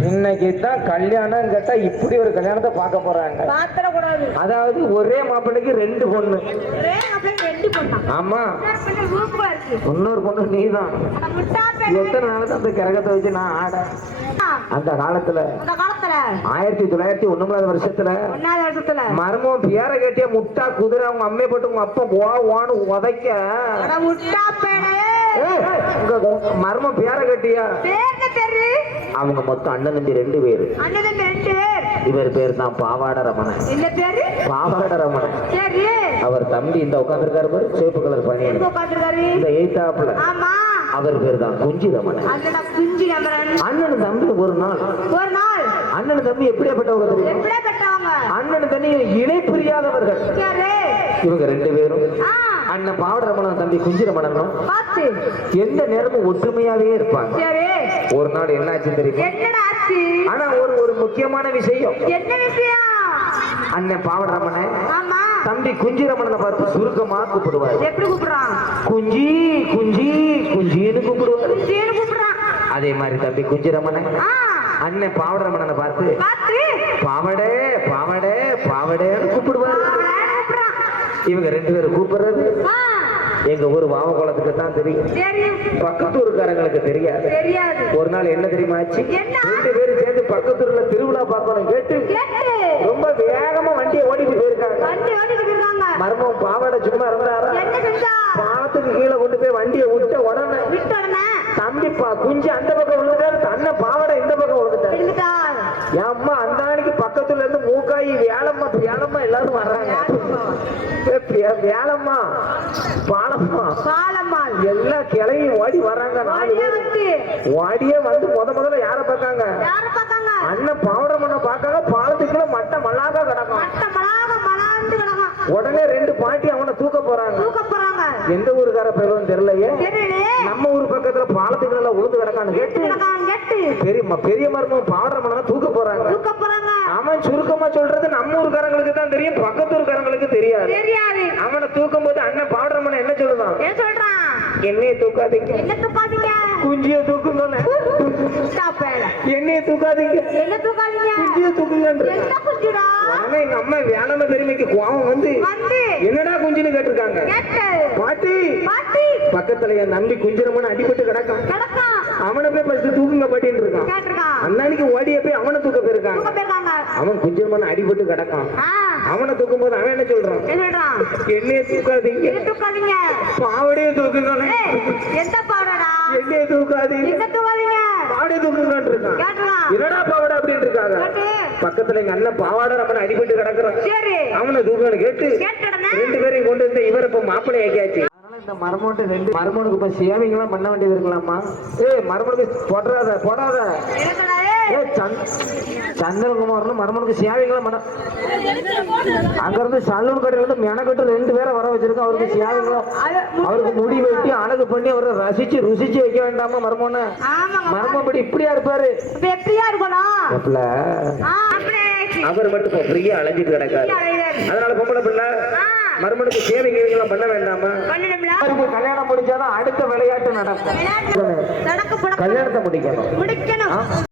இன்னைக்கு தான் கல்யாணம் கேட்டா இப்படி ஒரு கல்யாணத்தை பார்க்க போறாங்க. அதாவது ஒரே மாப்பிள்ளைக்கு ரெண்டு பொண்ணு. ஆமா. இன்னொரு பொண்ணு நீதான். எத்தனை நாள் அந்த கிரகத்தை வச்சு நான் ஆட? அந்த காலத்துல ஆயிரத்தி தொள்ளாயிரத்தி ஒண்ணுங்களாவது வருஷத்துல மர்மம் பேர கேட்டிய முட்டா குதிரை அவங்க அம்மையை போட்டு உங்க அப்பா வா வான்னு உதைக்க. மர்மம் பேர. கட்டியா? பேர்ல தெரு அவங்க மொத்தம் அண்ணன் தம்பி ரெண்டு பேரு. அண்ணன் ரெண்டு பேர். இவர் பேர் தான் பாவாட ரமணன். பேரு? பாவாட ரமணன். சரி. அவர் தம்பி இந்த உட்காந்துருக்காரு பாரு சிவப்பு கலர் பணியன் எங்க உட்காந்துருக்காரு இந்த ஆமா. அவர் பேர் தான் குஞ்சி ரமணன். குஞ்சு அண்ணன் தம்பி ஒரு நாள். ஒரு நாள். அண்ணன் தம்பி எப்படியாப்பட்டவங்க தெரியும்? அண்ணன் தம்பி இணை புரியாதவர்கள். சரி இவங்க ரெண்டு பேரும். அண்ணன் பாவட ரமணன் தம்பி குஞ்சி ரமணனும். எந்த நேரமும் ஒற்றுமையாவே இருப்பாங்க. சரி. ஒரு நாள் தெரியுமா? என்னடா ஆச்சு? ஆனா ஒரு ஒரு முக்கியமான விஷயம். என்ன விஷயம்? அண்ணன் ஆமா. தம்பி குஞ்சி ரமணனை பார்த்து சுருக்கமா கூப்பிடுவாரு. எப்படி கூப்பிடுறான்? குஞ்சி குஞ்சி குஞ்சின்னு கூப்பிடுவாரு. அதே மாதிரி தம்பி குஞ்சி ரமணன் அண்ணன் பாவட ரமணனை பார்த்து பாவடே பாவடே பாவடேன்னு கூப்பிடுவாரு. இவங்க ரெண்டு பேரும் கூப்பிடுறது. எங்க ஊர் வாமகுளத்துக்கு தான் தெரியும். பக்கத்து ஊருக்காரங்களுக்கு தெரியாது. தெரியாது. ஒரு நாள் என்ன தெரியுமா ஆச்சு? ரெண்டு பேரும் சேர்ந்து பக்கத்து ஊர்ல திருவிழா பார்க்கணும் கேட்டு ரொம்ப வேகமா வண்டியை ஓடிட்டு போயிருக்காங்க. மர்மம் பாவாடை சும்மா இருந்தாரா பாலத்துக்கு கீழே கொண்டு போய் வண்டியை விட்ட உடனே விட்ட உடனே? தம்பி பா குஞ்சு அந்த பக்கம் விழுந்தாரு தன்னை பாவாடை இந்த பக்கம் விழுந்துட்டாரு. அம்மா அந்த அன்னைக்கு பக்கத்துல இருந்து மூக்காயி வேலம்மா வேலம்மா எல்லாரும் வர்றாங்க. வேலம்மா. பாலம்மா. பாலம்மா. எல்லா கிளையும் ஓடி வர்றாங்க நாலு ஓடியே வந்து முத முதல்ல யார பார்க்காங்க பார்த்தாங்க? அண்ணன் பாவடமண்ண பார்க்காங்க பாலத்துக்குள்ள மட்டை மல்லாக்கா கிடக்கும். உடனே ரெண்டு பாட்டி அவனை தூக்க போறாங்க. தூக்க போறாங்க. எந்த ஊருக்கார பேரும் தெரியலையே. பக்கத்துல பாலத்துக்கு நல்லா உழுந்து கிடக்கான்னு கேட்டு. பெரிய பெரிய மருமகன் பாவடமண்ண தூக்க போறாங்க. தூக்க போறாங்க. அவன் சுருக்கமா சொல்றது நம்ம ஊருக்காரங்களுக்கு தான் தெரியும் பக்கத்து ஊருக்காரங்களுக்கு தெரியாது. தெரியாது. அவனை தூக்கும் போது அண்ணன் பாவடமண்ண என்ன சொல்லுதான்? என்ன சொல்றான்? என்னைய தூக்காதீங்க. என்ன தூக்காதீங்க? குஞ்சிய தூக்குங்க. என்னைய தூக்காதீங்க. என்ன தூக்காதீங்க? குஞ்சிய தூக்குங்கன்ற என்ன குஞ்சுடா? உடனே எங்க அம்மா வேளாண்மை பெருமைக்கு கோவம் வந்து என்னடா குஞ்சுன்னு கேட்டிருக்காங்க. கெட்டு. பாட்டி. பாட்டி. பக்கத்துல என் நம்பி குஞ்சிரமன் அடிபட்டு கிடக்கான். அவனை போய் ஃபர்ஸ்ட் தூக்குங்க பாட்டின்னு இருக்கான். அன்னைக்கு ஓடிய போய் அவனை தூக்க போயிருக்காங்க. அவன் குஞ்சிரமன் அடிபட்டு கிடக்கான். அவனை தூக்கும் போது அவன் என்ன சொல்றான்? என்ன சொல்றான்? என்னைய தூக்காதீங்க. பாவடையே தூக்குங்க என்னைய தூக்காதீங்க. பாவடைய தூக்குங்கன்னு இருக்கான். என்னடா பாவாடை அப்படின்னு இருக்காங்க? பக்கத்துல எங்க அண்ணன் பாவாடை அவனை அடிபட்டு கிடக்குறான். அவனை தூக்கணும் கேட்டு. ரெண்டு பேரையும் கொண்டு வந்து இவரை இப்ப மாப்பிள்ளை ஆக்கியாச்சு இந்த மருமோட்டு ரெண்டு மருமனுக்கு இப்ப சேவிங் எல்லாம் பண்ண வேண்டியது இருக்கலாமா ஏய் மருமனுக்கு போடாத போடாத ஏ சந்திரகுமார்னு மருமனுக்கு எல்லாம் பண்ண அங்க இருந்து சலூன் கடையில இருந்து மெனக்கட்டு ரெண்டு பேரை வர வச்சிருக்கோம். அவருக்கு அது அவருக்கு முடி வெட்டி அழகு பண்ணி அவரை ரசிச்சு ருசிச்சு வைக்க வேண்டாமா மருமோன? ஆமாங்க மருமப்படி இப்படியா இருப்பாரு? எப்படியா இருக்கணும்? அவர் மட்டும் இப்ப ஃப்ரீயா அலைஞ்சிட்டு கிடக்காரு. அதனால பொம்பளை பிள்ளை மருமனுக்கு சேவிங் எல்லாம் பண்ண வேண்டாமா? கல்யாணம் முடிச்சாதான் அடுத்த விளையாட்டு நடக்கும். கல்யாணத்தை முடிக்கணும்.